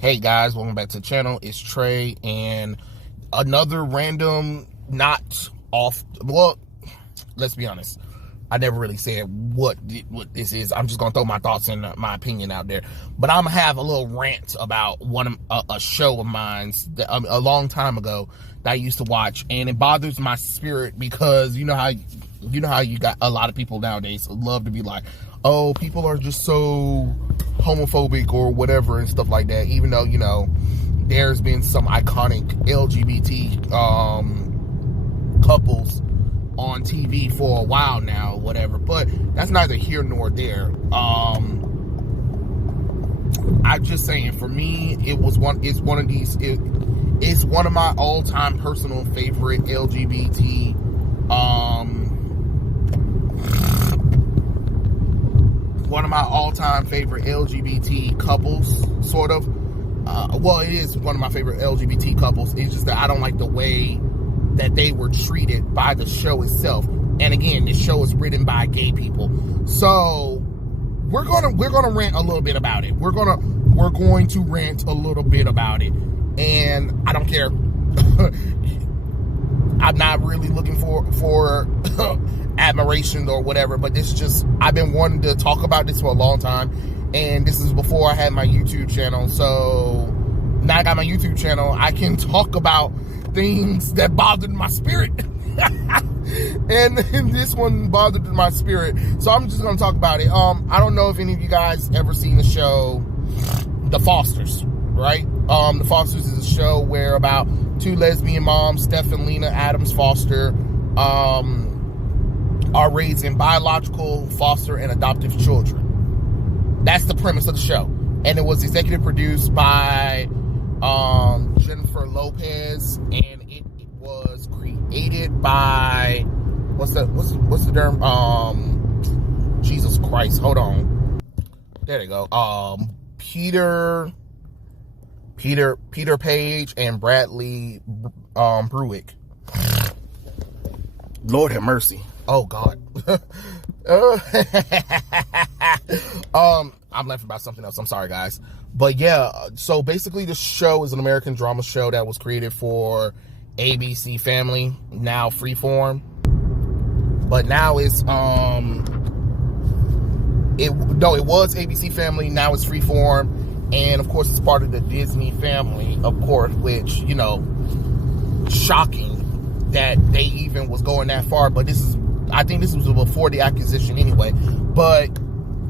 Hey guys, welcome back to the channel. It's Trey and another random, not off, well, let's be honest, I never really said what this is. I'm just gonna throw my thoughts and my opinion out there, but I'm gonna have a little rant about a show of mine that, a long time ago that I used to watch, and it bothers my spirit because you know how you got a lot of people nowadays love to be like, oh, people are just so homophobic or whatever and stuff like that, even though, you know, there's been some iconic LGBT couples on TV for a while now, whatever, but that's neither here nor there. I'm just saying, for me, it's one of my all-time personal favorite LGBT one of my all-time favorite LGBT couples, sort of. Well, it is one of my favorite LGBT couples. It's just that I don't like the way that they were treated by the show itself. And again, this show is written by gay people. So we're gonna rant a little bit about it. We're going to rant a little bit about it. And I don't care. I'm not really looking for admiration or whatever, but this is just, I've been wanting to talk about this for a long time, and this is before I had my YouTube channel. So now I got my YouTube channel, I can talk about things that bothered my spirit. and this one bothered my spirit, so I'm just gonna talk about it. I don't know if any of you guys ever seen the show The Fosters, right? The Fosters is a show where about two lesbian moms, Steph and Lena Adams Foster, are raising biological, foster, and adoptive children. That's the premise of the show. And it was executive produced by Jennifer Lopez, and it was created by what's the term? Jesus Christ, hold on. There you go. Peter Page and Bradley Bruick. Lord have mercy. Oh God. I'm laughing about something else. I'm sorry, guys. But yeah, so basically the show is an American drama show that was created for ABC Family, now Freeform. But now it's it was ABC Family, now it's Freeform, and of course it's part of the Disney family, of course, which, you know, shocking that they even was going that far, but I think this was before the acquisition anyway. But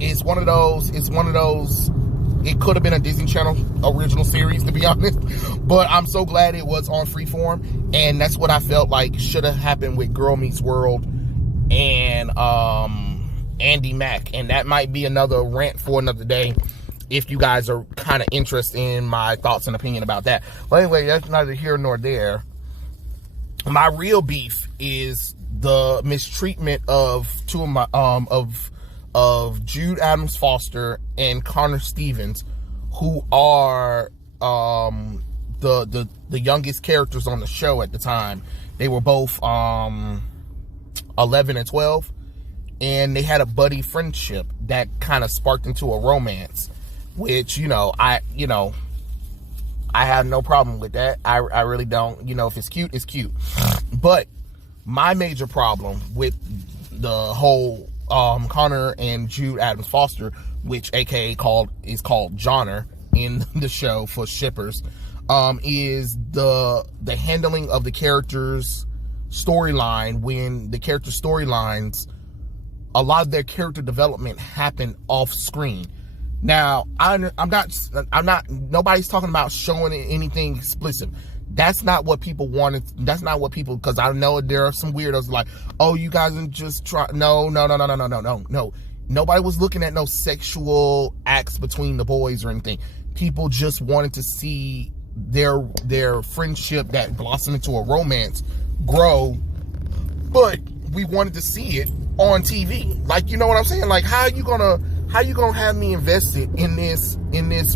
it's one of those, it could have been a Disney Channel original series, to be honest, but I'm so glad it was on Freeform, and that's what I felt like should have happened with Girl Meets World and Andy Mack. And that might be another rant for another day, if you guys are kind of interested in my thoughts and opinion about that. But anyway, that's neither here nor there. My real beef is the mistreatment of two of my of Jude Adams Foster and Connor Stevens, who are the youngest characters on the show at the time. They were both 11 and 12, and they had a buddy friendship that kind of sparked into a romance, which, I have no problem with that. I really don't. If it's cute, it's cute. But my major problem with the whole Connor and Jude Adams Foster, which aka is called Jonnor in the show for shippers, is the handling of the characters' storyline. When the character storylines, a lot of their character development happened off screen. Now, I'm not, nobody's talking about showing anything explicit. That's not what people wanted. That's not what people, because I know there are some weirdos like, oh, you guys are just trying. No. Nobody was looking at no sexual acts between the boys or anything. People just wanted to see their friendship that blossomed into a romance grow. But we wanted to see it on TV. Like, you know what I'm saying? Like, how you gonna have me invested in this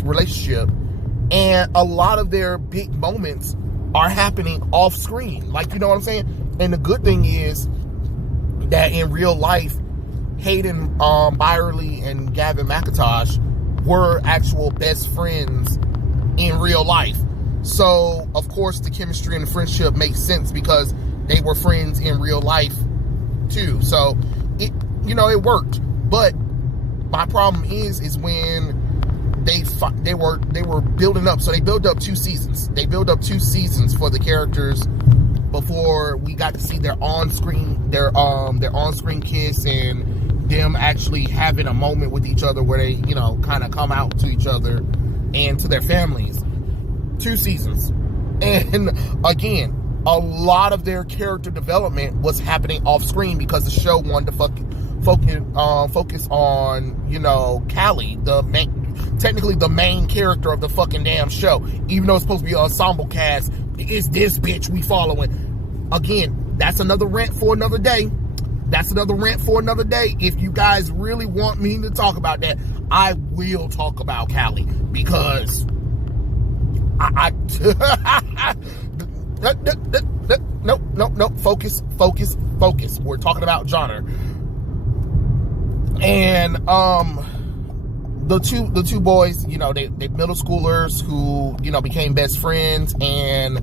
relationship, and a lot of their big moments are happening off screen? Like, you know what I'm saying? And the good thing is that in real life, Hayden Byerly and Gavin McIntosh were actual best friends in real life. So, of course, the chemistry and the friendship makes sense because they were friends in real life, too. So, it worked. But my problem is when they were building up. So they built up 2 seasons. They built up 2 seasons for the characters before we got to see their on-screen kiss and them actually having a moment with each other where they, kind of come out to each other and to their families. 2 seasons. And again, a lot of their character development was happening off screen because the show wanted to focus on, Callie, technically the main character of the fucking damn show. Even though it's supposed to be an ensemble cast, it's this bitch we following. Again, that's another rant for another day. If you guys really want me to talk about that, I will talk about Callie because nope. Focus. We're talking about Jonnor. And the two boys, they middle schoolers who, became best friends, and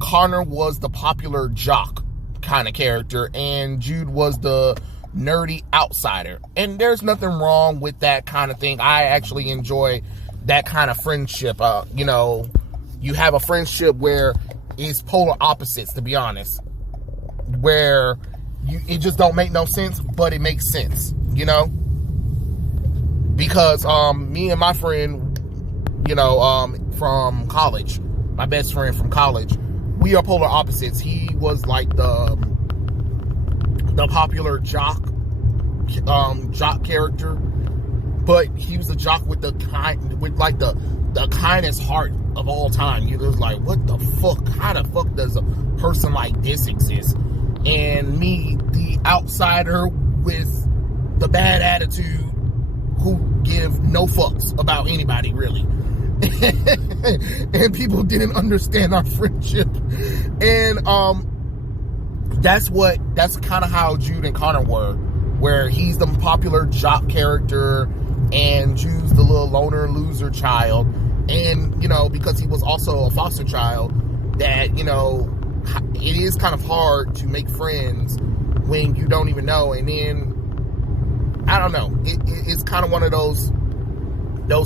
Connor was the popular jock kind of character, and Jude was the nerdy outsider. And there's nothing wrong with that kind of thing. I actually enjoy that kind of friendship. You have a friendship where it's polar opposites, to be honest, where it just don't make no sense, but it makes sense, because me and my friend, from college, my best friend from college, we are polar opposites. He was like the popular jock character, but he was a jock with the kindest heart of all time. You was like, what the fuck? How the fuck does a person like this exist? And me, the outsider with the bad attitude, who give no fucks about anybody, really. And people didn't understand our friendship. And that's kind of how Jude and Connor were, where he's the popular jock character and Jude's the little loner loser child. And, because he was also a foster child, that, it is kind of hard to make friends when you don't even know. And then, I don't know, it's kind of one of those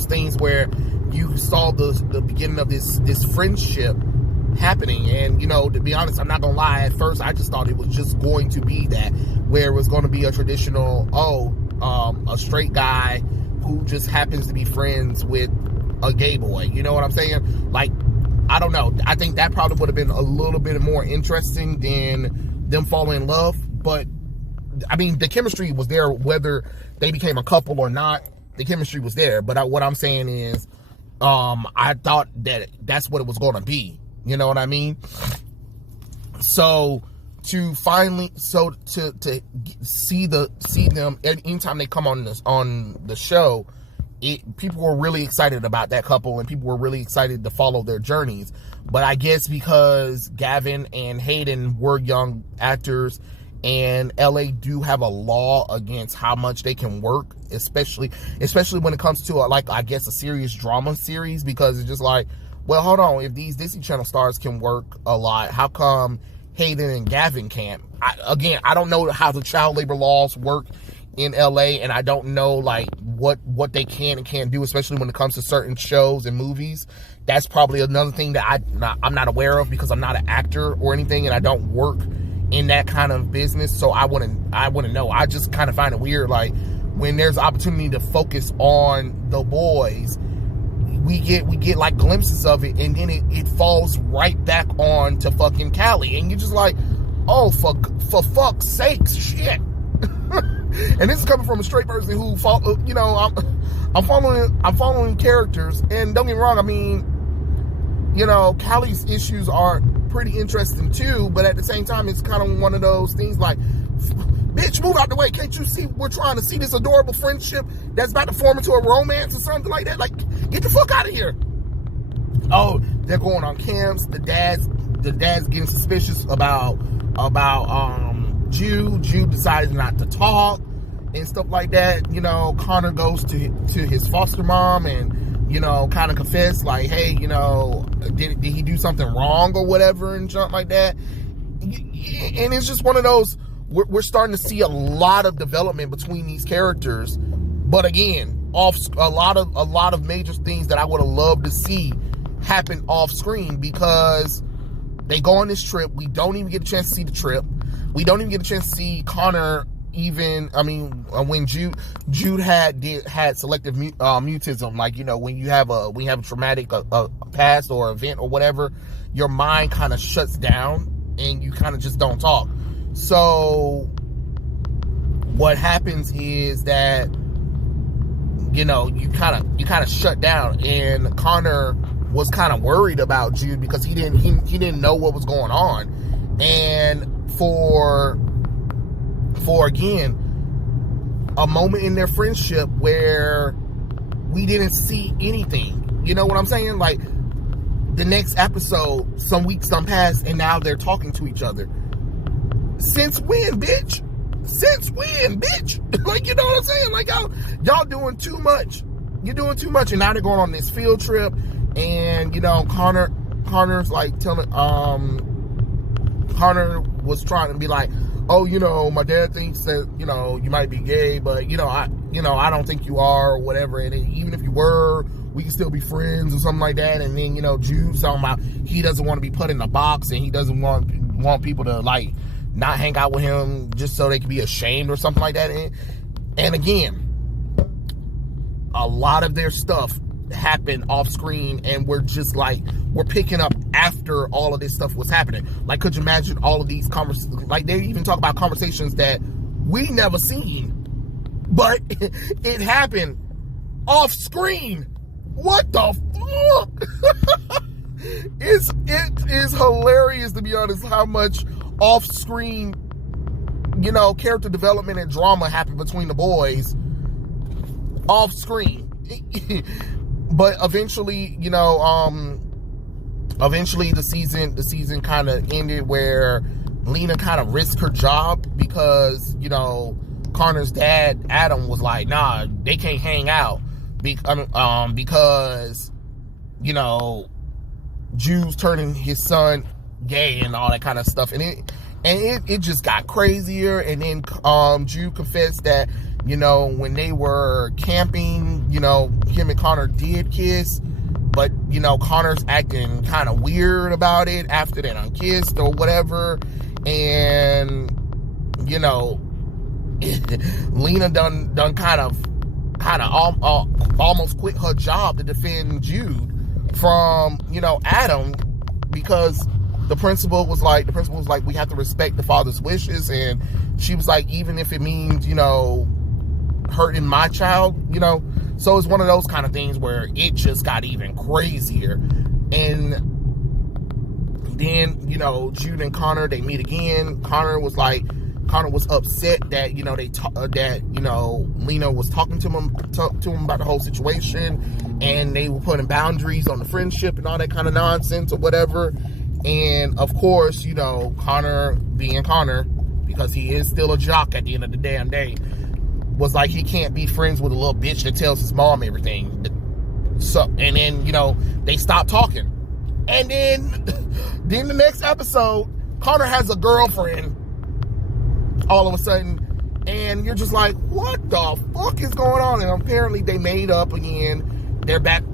things where you saw the beginning of this friendship happening. And, to be honest, I'm not gonna lie, at first I just thought it was just going to be that, where it was going to be a traditional, a straight guy who just happens to be friends with a gay boy. You know what I'm saying? Like, I don't know. I think that probably would have been a little bit more interesting than them falling in love. But, I mean, the chemistry was there, whether they became a couple or not. The chemistry was there. But what I'm saying is, I thought that that's what it was going to be. You know what I mean? So to see them anytime they come on the show, people were really excited about that couple, and people were really excited to follow their journeys. But I guess because Gavin and Hayden were young actors, and LA do have a law against how much they can work, especially when it comes to a serious drama series, because it's just like, well, hold on, if these Disney Channel stars can work a lot, how come Hayden and Gavin can't? I don't know how the child labor laws work in LA, and I don't know what they can and can't do, especially when it comes to certain shows and movies. That's probably another thing that I'm not aware of, because I'm not an actor or anything, and I don't work in that kind of business, so I wouldn't know. I just kind of find it weird, like, when there's opportunity to focus on the boys, we get like glimpses of it, and then it falls right back on to fucking Callie, and you're just like, oh, for fuck's sakes, shit. And this is coming from a straight person who I'm following characters, and don't get me wrong, I mean, Callie's issues are pretty interesting too, but at the same time, it's kind of one of those things like, bitch, move out the way. Can't you see we're trying to see this adorable friendship that's about to form into a romance or something like that? Like, get the fuck out of here. Oh, they're going on camps. The dad's getting suspicious about Jude. Jude decided not to talk and stuff like that. Connor goes to his foster mom, and kind of confess, like, hey, did he do something wrong or whatever and something like that. And it's just one of those, we're starting to see a lot of development between these characters, but again, off a lot of major things that I would have loved to see happen off screen, because they go on this trip. We don't even get a chance to see the trip. We don't even get a chance to see Connor. When Jude had selective mutism, like, when you have a traumatic past or event or whatever, your mind kind of shuts down and you kind of just don't talk. So what happens is that you kind of shut down, and Connor was kind of worried about Jude because he didn't know what was going on, and for again, a moment in their friendship where we didn't see anything. You know what I'm saying? Like, the next episode, some weeks done passed, and now they're talking to each other. Since when, bitch? Since when, bitch? Like, you know what I'm saying? Like, y'all doing too much. You're doing too much, and now they're going on this field trip, and, Connor's like telling, Connor was trying to be like, oh, my dad thinks that, you might be gay, but, I don't think you are or whatever. And even if you were, we can still be friends or something like that. And then, Jude's talking about he doesn't want to be put in a box, and he doesn't want people to, like, not hang out with him just so they can be ashamed or something like that. And again, a lot of their stuff happened off screen, and we're just like, we're picking up after all of this stuff was happening. Like, could you imagine all of these conversations? Like, they even talk about conversations that we never seen, but it happened off screen. What the fuck? It is hilarious, to be honest, how much off screen, character development and drama happened between the boys off screen. But eventually, the season kind of ended where Lena kind of risked her job because, Connor's dad, Adam, was like, nah, they can't hang out because, Jude's turning his son gay and all that kind of stuff. And it just got crazier. And then Jude confessed that, when they were camping, him and Connor did kiss, but, Connor's acting kind of weird about it after they done kissed or whatever. And, Lena done kind of almost quit her job to defend Jude from, Adam, because the principal was like, we have to respect the father's wishes. And she was like, even if it means, hurting my child, so it's one of those kind of things where it just got even crazier. And then, Jude and Connor, they meet again. Connor was upset that, Lena was talking to him about the whole situation, and they were putting boundaries on the friendship and all that kind of nonsense or whatever. And of course, Connor being Connor, because he is still a jock at the end of the damn day, was like, he can't be friends with a little bitch that tells his mom everything. So, and then, they stopped talking. And then the next episode, Connor has a girlfriend all of a sudden, and you're just like, what the fuck is going on? And apparently they made up again. They're back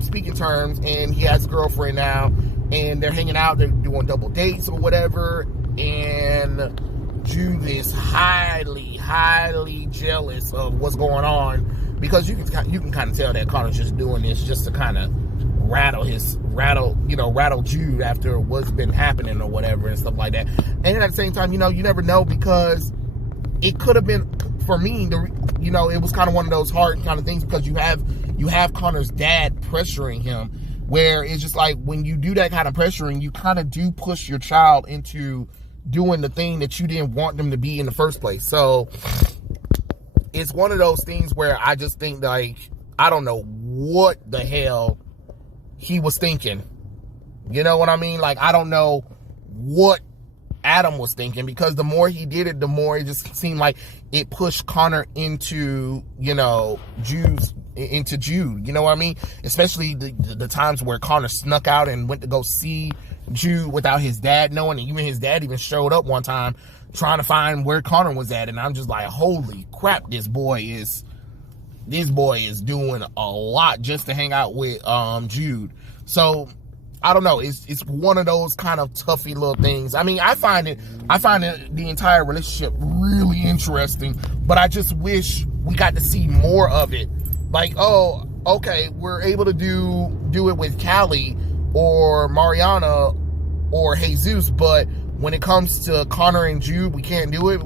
speaking terms, and he has a girlfriend now, and they're hanging out, they're doing double dates or whatever, and Jude is highly jealous of what's going on, because you can kind of tell that Connor's just doing this just to kind of rattle Jude after what's been happening or whatever and stuff like that. And at the same time, you never know, because it could have been, for me, it was kind of one of those hard kind of things, because you have Connor's dad pressuring him, where it's just like, when you do that kind of pressuring, you kind of do push your child into doing the thing that you didn't want them to be in the first place. So it's one of those things where I just think, like, I don't know what the hell he was thinking. You know what I mean? Like, I don't know what Adam was thinking, because the more he did it, the more it just seemed like it pushed Connor into, Jude's into Jude. You know what I mean? Especially the times where Connor snuck out and went to go see Jude without his dad knowing, and even his dad even showed up one time trying to find where Connor was at. And I'm just like, holy crap, this boy is doing a lot just to hang out with Jude. So I don't know. It's one of those kind of toughy little things. I mean, I find the entire relationship really interesting, but I just wish we got to see more of it. Like, oh, okay, we're able to do it with Callie or Mariana or Jesus, but when it comes to Connor and Jude, we can't do it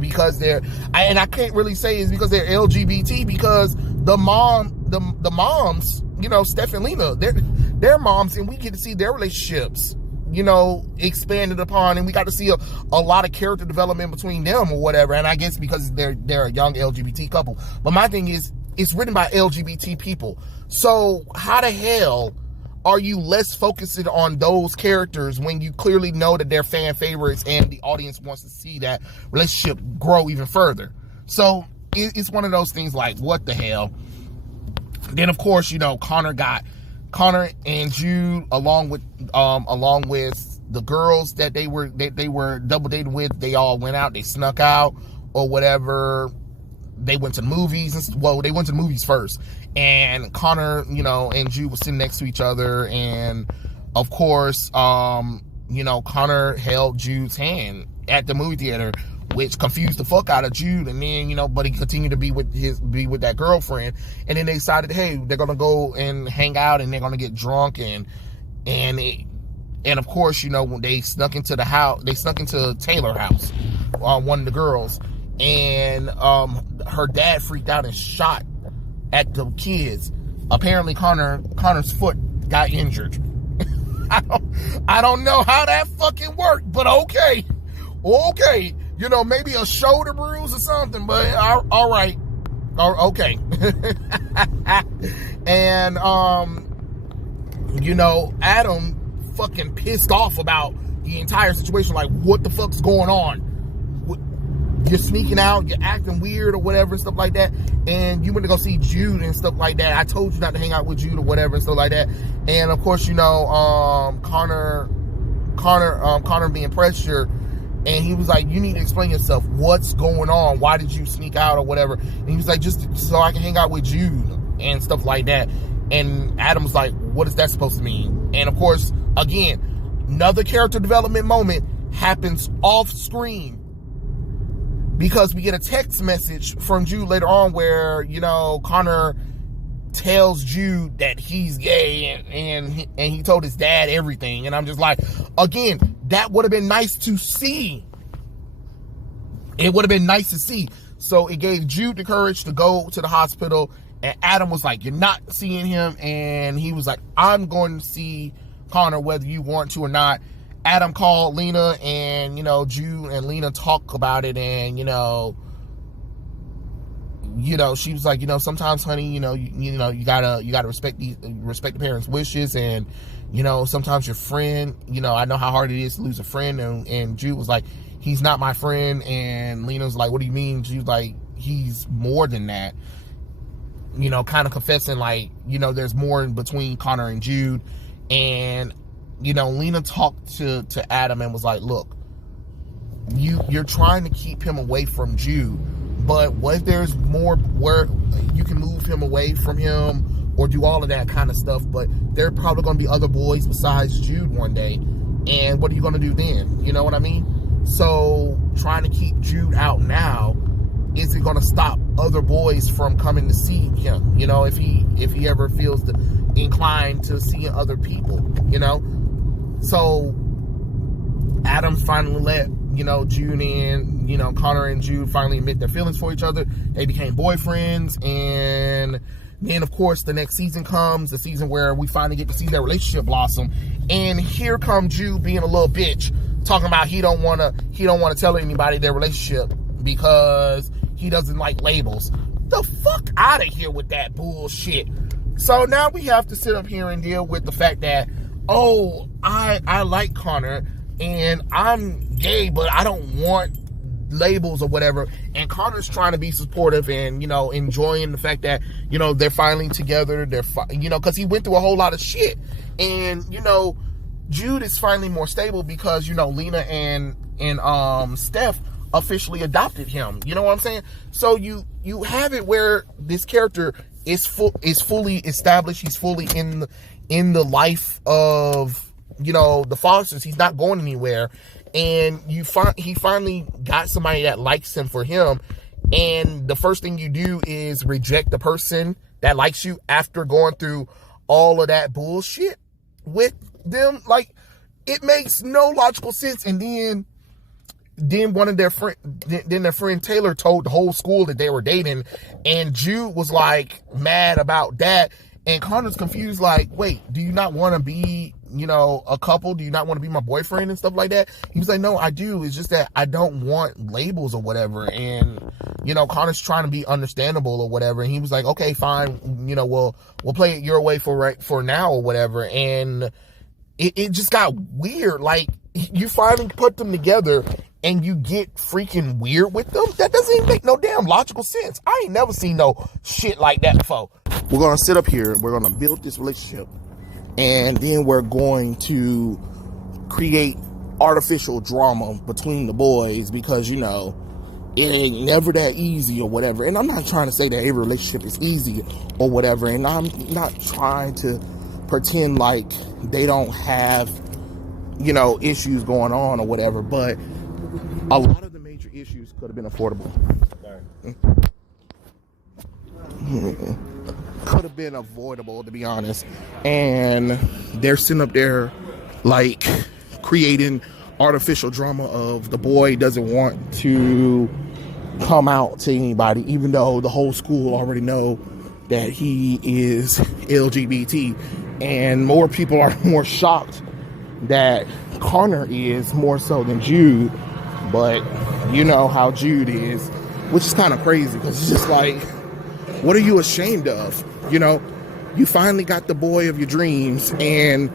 because and I can't really say it's because they're LGBT, because the moms, you know, Steph and Lena, they're moms, and we get to see their relationships, you know, expanded upon, and we got to see a lot of character development between them or whatever. And I guess because they're a young LGBT couple. But my thing is, it's written by LGBT people. So how the hell are you less focused on those characters when you clearly know that they're fan favorites and the audience wants to see that relationship grow even further? So it's one of those things like, what the hell? Then of course, you know, Connor and Jude, along with the girls that they were double dating with, they all went out, they snuck out or whatever. They went to the movies. Well, they went to the movies first, and Connor, you know, and Jude was sitting next to each other, and of course, you know, Connor held Jude's hand at the movie theater, which confused the fuck out of Jude. And then, you know, but he continued to be with that girlfriend, and then they decided, hey, they're gonna go and hang out, and they're gonna get drunk, and of course, you know, when they snuck into the house, they snuck into Taylor's house, one of the girls, and her dad freaked out and shot at the kids. Apparently Connor's foot got injured. I don't know how that fucking worked, but okay, you know, maybe a shoulder bruise or something, but all right, okay. And you know, Adam fucking pissed off about the entire situation, like, what the fuck's going on? You're sneaking out, you're acting weird or whatever and stuff like that, and you went to go see Jude and stuff like that. I told you not to hang out with Jude or whatever and stuff like that. And of course, you know, Connor being pressured, and he was like, you need to explain yourself. What's going on? Why did you sneak out or whatever? And he was like, just so I can hang out with Jude and stuff like that. And Adam was like, what is that supposed to mean? And of course, again, another character development moment happens off screen, because we get a text message from Jude later on where, you know, Connor tells Jude that he's gay, and he told his dad everything. And I'm just like, again, that would have been nice to see. It would have been nice to see. So it gave Jude the courage to go to the hospital, and Adam was like, you're not seeing him. And he was like, I'm going to see Connor whether you want to or not. Adam called Lena, and, you know, Jude and Lena talk about it, and, you know, she was like, you know, sometimes, honey, you gotta respect the parents' wishes, and, you know, sometimes your friend, you know, I know how hard it is to lose a friend, and Jude was like, he's not my friend, and Lena was like, what do you mean? She was like, he's more than that, you know, kind of confessing, like, you know, there's more in between Connor and Jude. And, you know, Lena talked to Adam and was like, look, you're trying to keep him away from Jude, but what if there's more where you can move him away from him or do all of that kind of stuff, but there are probably going to be other boys besides Jude one day, and what are you going to do then? You know what I mean? So trying to keep Jude out now isn't going to stop other boys from coming to see him, you know, if he ever feels inclined to seeing other people, you know. So Adam finally let, you know, Jude and, you know, Connor and Jude finally admit their feelings for each other. They became boyfriends, and then of course the next season comes, the season where we finally get to see their relationship blossom. And here comes Jude being a little bitch, talking about he don't want to tell anybody their relationship because he doesn't like labels. The fuck out of here with that bullshit. So now we have to sit up here and deal with the fact that, oh, I like Connor and I'm gay, but I don't want labels or whatever, and Connor's trying to be supportive and, you know, enjoying the fact that, you know, they're finally together, you know, because he went through a whole lot of shit. And, you know, Jude is finally more stable because, you know, Lena and Steph officially adopted him. You know what I'm saying? So you have it where this character is fully established. He's fully in the life of, you know, the Fosters. He's not going anywhere. And he finally got somebody that likes him for him. And the first thing you do is reject the person that likes you after going through all of that bullshit with them. Like, it makes no logical sense. And then one of their friend Taylor told the whole school that they were dating, and Jude was like mad about that. And Connor's confused, like, wait, do you not want to be, you know, a couple? Do you not want to be my boyfriend and stuff like that? He was like, no, I do. It's just that I don't want labels or whatever. And, you know, Connor's trying to be understandable or whatever. And he was like, okay, fine. You know, we'll play it your way for now or whatever. And it just got weird. Like, you finally put them together and you get freaking weird with them. That doesn't even make no damn logical sense. I ain't never seen no shit like that before. We're going to sit up here. We're going to build this relationship. And then we're going to create artificial drama between the boys because, you know, it ain't never that easy or whatever. And I'm not trying to say that every relationship is easy or whatever. And I'm not trying to pretend like they don't have, you know, issues going on or whatever. But a lot of the major issues could have been affordable. Could have been avoidable, to be honest. And they're sitting up there like creating artificial drama of the boy doesn't want to come out to anybody, even though the whole school already know that he is LGBT. And more people are more shocked that Connor is more so than Jude. But you know how Jude is, which is kind of crazy because it's just like, what are you ashamed of? You know, you finally got the boy of your dreams and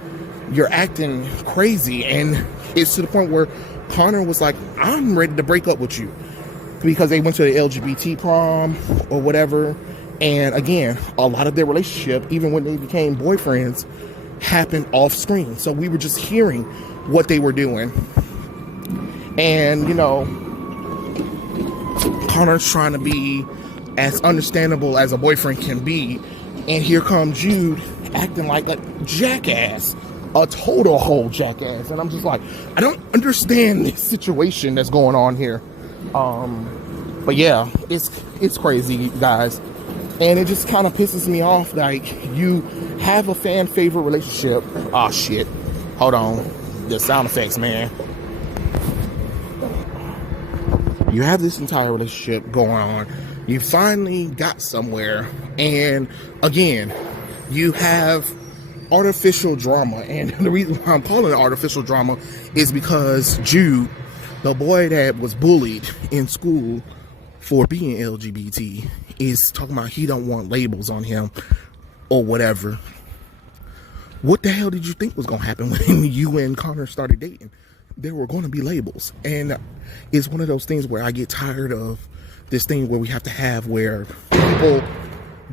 you're acting crazy. And it's to the point where Connor was like, I'm ready to break up with you because they went to the LGBT prom or whatever. And again, a lot of their relationship, even when they became boyfriends, happened off screen. So we were just hearing what they were doing. And, you know, Connor's trying to be as understandable as a boyfriend can be. And here comes Jude acting like a jackass, a total whole jackass. And I'm just like, I don't understand this situation that's going on here. But yeah, it's crazy, guys. And it just kind of pisses me off. Like, you have a fan favorite relationship. Oh shit. Hold on. The sound effects, man. You have this entire relationship going on. You finally got somewhere. And again, you have artificial drama. And the reason why I'm calling it artificial drama is because Jude, the boy that was bullied in school for being LGBT, is talking about he don't want labels on him or whatever. What the hell did you think was going to happen when you and Connor started dating? There were going to be labels. And it's one of those things where I get tired of this thing where we have to have where people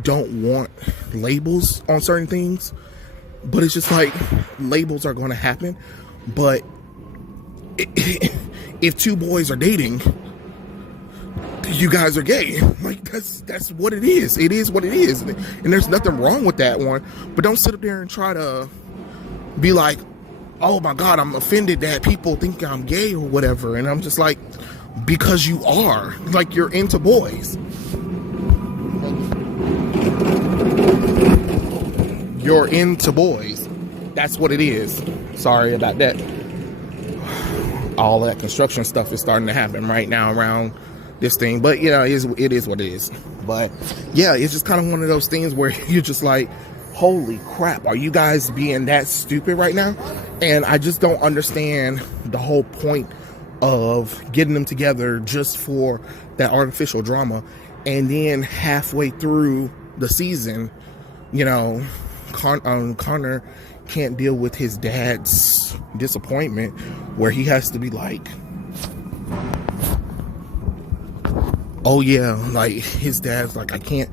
don't want labels on certain things. But it's just like, labels are going to happen. But if two boys are dating, you guys are gay. Like, that's what it is. It is what it is. And there's nothing wrong with that one. But don't sit up there and try to be like, oh my God, I'm offended that people think I'm gay or whatever. And I'm just like, because you are. Like, you're into boys. You're into boys. That's what it is. Sorry about that. All that construction stuff is starting to happen right now around this thing. But, you know, it is what it is. But, yeah, it's just kind of one of those things where you're just like, holy crap, are you guys being that stupid right now? And I just don't understand the whole point of getting them together just for that artificial drama. And then halfway through the season, you know, Connor can't deal with his dad's disappointment, where he has to be like, oh yeah, like his dad's like, I can't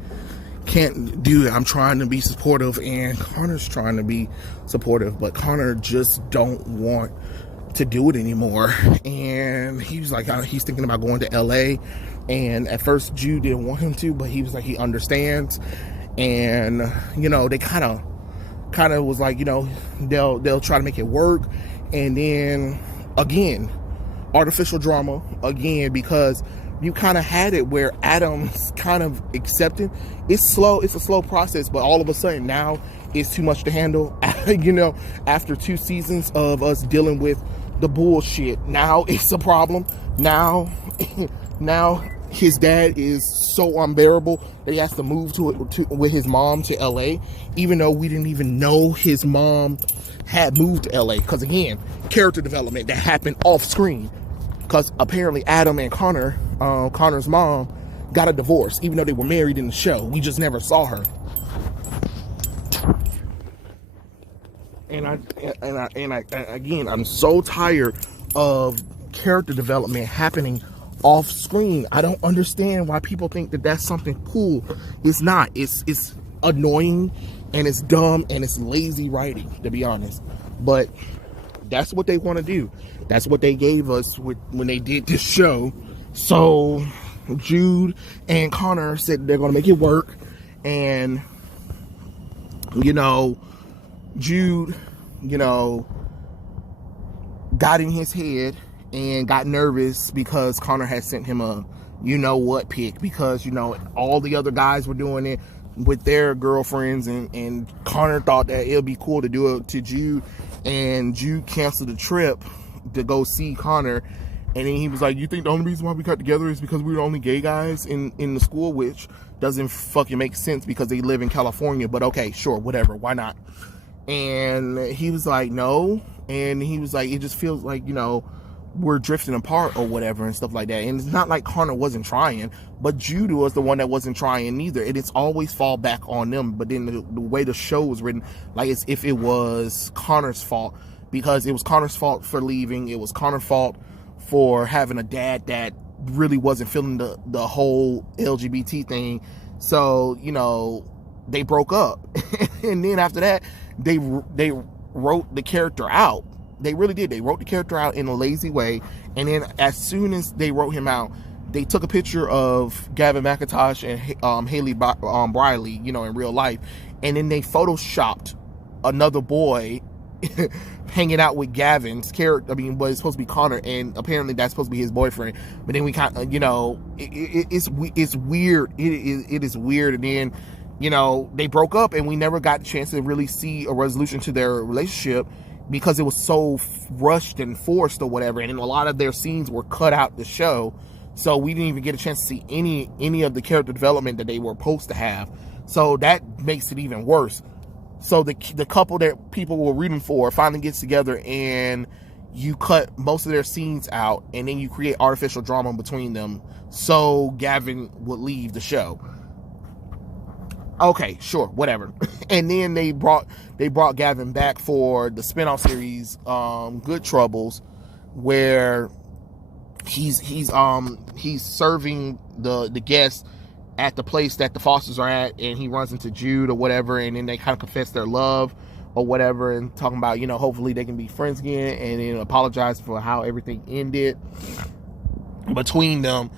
do it. I'm trying to be supportive, and Connor's trying to be supportive, but Connor just don't want to do it anymore. And he was like, he's thinking about going to LA, and at first Jude didn't want him to, but he was like, he understands. And you know, they kind of was like, you know, they'll try to make it work. And then again, artificial drama again, because you kind of had it where Adam's kind of accepting. It's a slow process, but all of a sudden now it's too much to handle. You know, after 2 seasons of us dealing with the bullshit, now it's a problem. Now his dad is so unbearable that he has to move with his mom to LA, even though we didn't even know his mom had moved to LA. Because again, character development that happened off screen. Because apparently Adam and Connor's mom, got a divorce, even though they were married in the show. We just never saw her. And again, I'm so tired of character development happening off screen. I don't understand why people think that that's something cool. It's not. It's annoying, and it's dumb, and it's lazy writing, to be honest. But that's what they want to do. That's what they gave us when they did this show. So Jude and Connor said they're going to make it work. And, you know, Jude, you know, got in his head and got nervous because Connor had sent him a you know what pic, because, you know, all the other guys were doing it with their girlfriends, and Connor thought that it would be cool to do it to Jude, and Jude canceled the trip to go see Connor. And then he was like, you think the only reason why we got together is because we were the only gay guys in the school? Which doesn't fucking make sense because they live in California, but okay, sure, whatever, why not? And he was like, no. And he was like, it just feels like, you know, we're drifting apart or whatever and stuff like that. And it's not like Connor wasn't trying, but Jude was the one that wasn't trying neither. And it's always fall back on them. But then the way the show was written, like as if it was Connor's fault, because it was Connor's fault for leaving. It was Connor's fault for having a dad that really wasn't feeling the whole LGBT thing. So, you know, they broke up. And then after that, they wrote the character out. They really did. They wrote the character out in a lazy way. And then as soon as they wrote him out, they took a picture of Gavin McIntosh and Haley Briley, you know, in real life. And then they photoshopped another boy hanging out with Gavin's character. I mean, but it's supposed to be Connor, and apparently that's supposed to be his boyfriend. But then we kind of, you know, it's weird. It is weird. And then, you know, they broke up, and we never got the chance to really see a resolution to their relationship because it was so rushed and forced or whatever. And then a lot of their scenes were cut out the show, so we didn't even get a chance to see any of the character development that they were supposed to have. So that makes it even worse. So the couple that people were rooting for finally gets together, and you cut most of their scenes out, and then you create artificial drama between them so Gavin would leave the show. Okay, sure, whatever. And then they brought Gavin back for the spinoff series, Good Troubles, where he's serving the guests at the place that the Fosters are at, and he runs into Jude or whatever, and then they kind of confess their love or whatever, and talking about, you know, hopefully they can be friends again, and then apologize for how everything ended between them.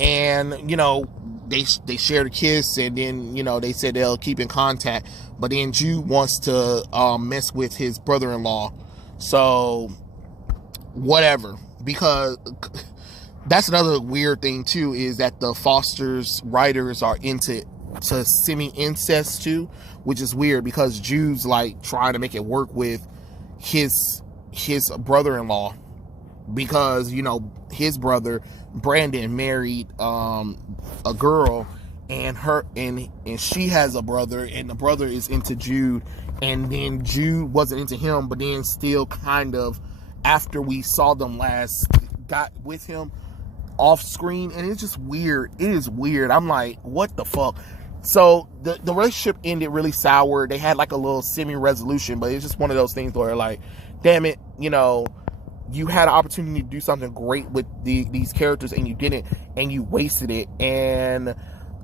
And, you know, they shared a kiss, and then, you know, they said they'll keep in contact, but then Jude wants to mess with his brother-in-law. So whatever, because that's another weird thing too, is that the Foster's writers are into semi-incest too, which is weird because Jude's like trying to make it work with his brother-in-law, because, you know, his brother Brandon married a girl, and she has a brother, and the brother is into Jude, and then Jude wasn't into him, but then still kind of, after we saw them last, got with him off screen. And it's just weird. It is weird. I'm like, what the fuck? So the relationship ended really sour. They had like a little semi-resolution, but it's just one of those things where, like, damn it, you know, you had an opportunity to do something great with these characters and you didn't, and you wasted it. And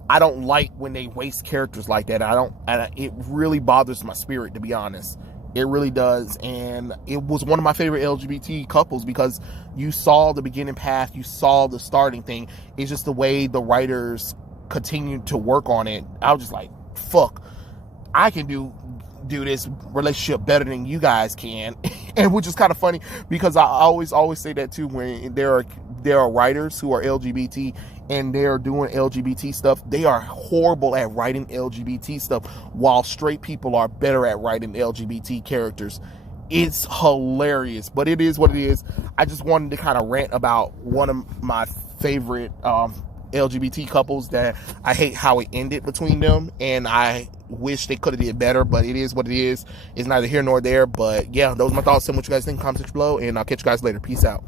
I don't like when they waste characters like that. It really bothers my spirit, to be honest. It really does. And it was one of my favorite LGBT couples because you saw the beginning path, you saw the starting thing. It's just the way the writers continued to work on it. I was just like, fuck, I can do this relationship better than you guys can. And which is kind of funny because I always say that too, when there are writers who are LGBT and they're doing LGBT stuff, they are horrible at writing LGBT stuff, while straight people are better at writing LGBT characters. It's hilarious, but it is what it is. I just wanted to kind of rant about one of my favorite LGBT couples that I hate how it ended between them, and I wish they could have did better, but it is what it is. It's neither here nor there. But yeah, those are my thoughts. Tell me what you guys think. Comment section below, and I'll catch you guys later. Peace out.